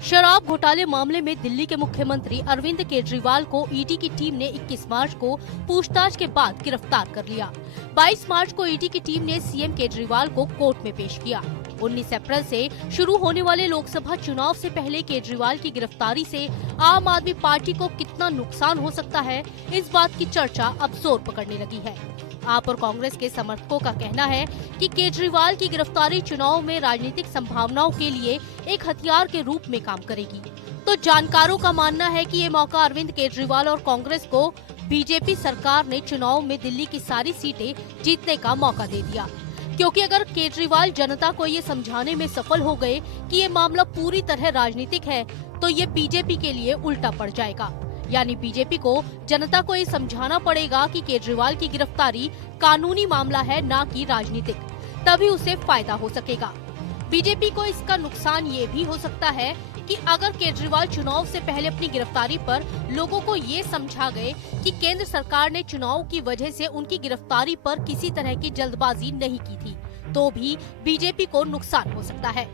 शराब घोटाले मामले में दिल्ली के मुख्यमंत्री अरविंद केजरीवाल को ईडी की टीम ने 21 मार्च को पूछताछ के बाद गिरफ्तार कर लिया। 22 मार्च को ईडी की टीम ने सीएम केजरीवाल को कोर्ट में पेश किया। 19 अप्रैल से शुरू होने वाले लोकसभा चुनाव से पहले केजरीवाल की गिरफ्तारी से आम आदमी पार्टी को कितना नुकसान हो सकता है, इस बात की चर्चा अब जोर पकड़ने लगी है। आप और कांग्रेस के समर्थकों का कहना है कि केजरीवाल की गिरफ्तारी चुनाव में राजनीतिक संभावनाओं के लिए एक हथियार के रूप में काम करेगी। तो जानकारों का मानना है कि ये मौका अरविंद केजरीवाल और कांग्रेस को बीजेपी सरकार ने चुनाव में दिल्ली की सारी सीटें जीतने का मौका दे दिया, क्योंकि अगर केजरीवाल जनता को ये समझाने में सफल हो गए कि ये मामला पूरी तरह राजनीतिक है, तो ये बीजेपी के लिए उल्टा पड़ जाएगा। यानी बीजेपी को जनता को ये समझाना पड़ेगा कि केजरीवाल की गिरफ्तारी कानूनी मामला है, ना कि राजनीतिक, तभी उसे फायदा हो सकेगा। बीजेपी को इसका नुकसान ये भी हो सकता है कि अगर केजरीवाल चुनाव से पहले अपनी गिरफ्तारी पर लोगों को ये समझा गए कि केंद्र सरकार ने चुनाव की वजह से उनकी गिरफ्तारी पर किसी तरह की जल्दबाजी नहीं की थी, तो भी बीजेपी को नुकसान हो सकता है।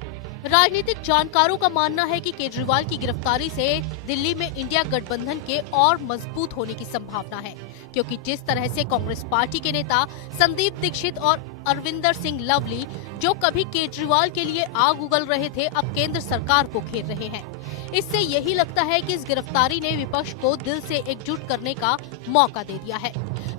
राजनीतिक जानकारों का मानना है कि केजरीवाल की गिरफ्तारी से दिल्ली में इंडिया गठबंधन के और मजबूत होने की संभावना है, क्योंकि जिस तरह से कांग्रेस पार्टी के नेता संदीप दीक्षित और अरविंदर सिंह लवली, जो कभी केजरीवाल के लिए आग उगल रहे थे, अब केंद्र सरकार को घेर रहे हैं। इससे यही लगता है कि इस गिरफ्तारी ने विपक्ष को दिल से एकजुट करने का मौका दे दिया है।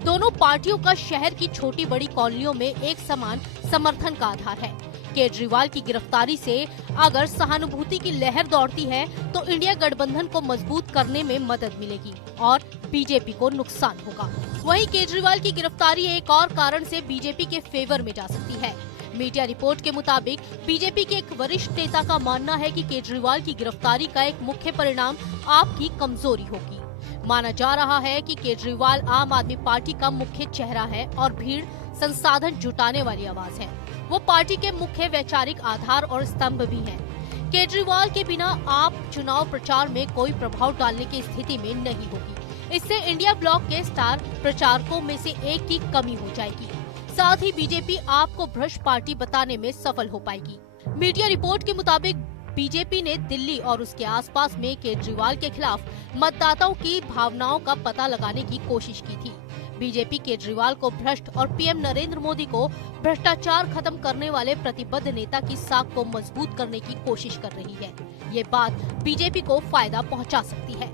दोनों पार्टियों का शहर की छोटी बड़ी कॉलोनियों में एक समान समर्थन का आधार है। केजरीवाल की गिरफ्तारी से अगर सहानुभूति की लहर दौड़ती है तो इंडिया गठबंधन को मजबूत करने में मदद मिलेगी और बीजेपी को नुकसान होगा। वहीं केजरीवाल की गिरफ्तारी एक और कारण से बीजेपी के फेवर में जा सकती है। मीडिया रिपोर्ट के मुताबिक बीजेपी के एक वरिष्ठ नेता का मानना है कि केजरीवाल की गिरफ्तारी का एक मुख्य परिणाम आपकी कमजोरी होगी। माना जा रहा है कि केजरीवाल आम आदमी पार्टी का मुख्य चेहरा है और भीड़ संसाधन जुटाने वाली आवाज है। वो पार्टी के मुख्य वैचारिक आधार और स्तंभ भी हैं। केजरीवाल के बिना आप चुनाव प्रचार में कोई प्रभाव डालने की स्थिति में नहीं होगी। इससे इंडिया ब्लॉक के स्टार प्रचारकों में से एक की कमी हो जाएगी। साथ ही बीजेपी आपको भ्रष्ट पार्टी बताने में सफल हो पाएगी। मीडिया रिपोर्ट के मुताबिक बीजेपी ने दिल्ली और उसके आसपास में केजरीवाल के खिलाफ मतदाताओं की भावनाओं का पता लगाने की कोशिश की थी। बीजेपी केजरीवाल को भ्रष्ट और पीएम नरेंद्र मोदी को भ्रष्टाचार खत्म करने वाले प्रतिबद्ध नेता की साख को मजबूत करने की कोशिश कर रही है। ये बात बीजेपी को फायदा पहुंचा सकती है।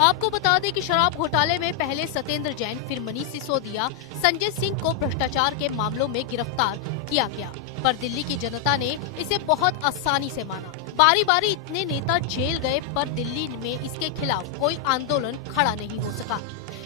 आपको बता दें कि शराब घोटाले में पहले सत्येंद्र जैन, फिर मनीष सिसोदिया, संजय सिंह को भ्रष्टाचार के मामलों में गिरफ्तार किया गया, पर दिल्ली की जनता ने इसे बहुत आसानी से माना। बारी बारी इतने नेता जेल गए, पर दिल्ली में इसके खिलाफ कोई आंदोलन खड़ा नहीं हो सका।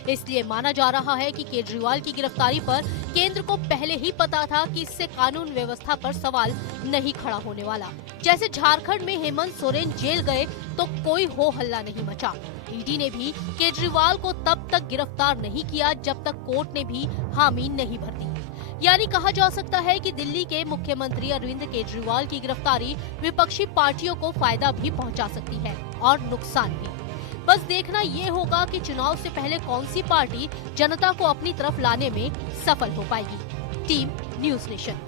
इसलिए माना जा रहा है कि केजरीवाल की गिरफ्तारी पर केंद्र को पहले ही पता था कि इससे कानून व्यवस्था पर सवाल नहीं खड़ा होने वाला। जैसे झारखंड में हेमंत सोरेन जेल गए तो कोई हो हल्ला नहीं मचा। ईडी ने भी केजरीवाल को तब तक गिरफ्तार नहीं किया जब तक कोर्ट ने भी हामी नहीं भर दी। यानी कहा जा सकता है कि दिल्ली के मुख्यमंत्री अरविंद केजरीवाल की गिरफ्तारी विपक्षी पार्टियों को फायदा भी पहुंचा सकती है और नुकसान भी। बस देखना ये होगा कि चुनाव से पहले कौन सी पार्टी जनता को अपनी तरफ लाने में सफल हो पाएगी। Team news nation.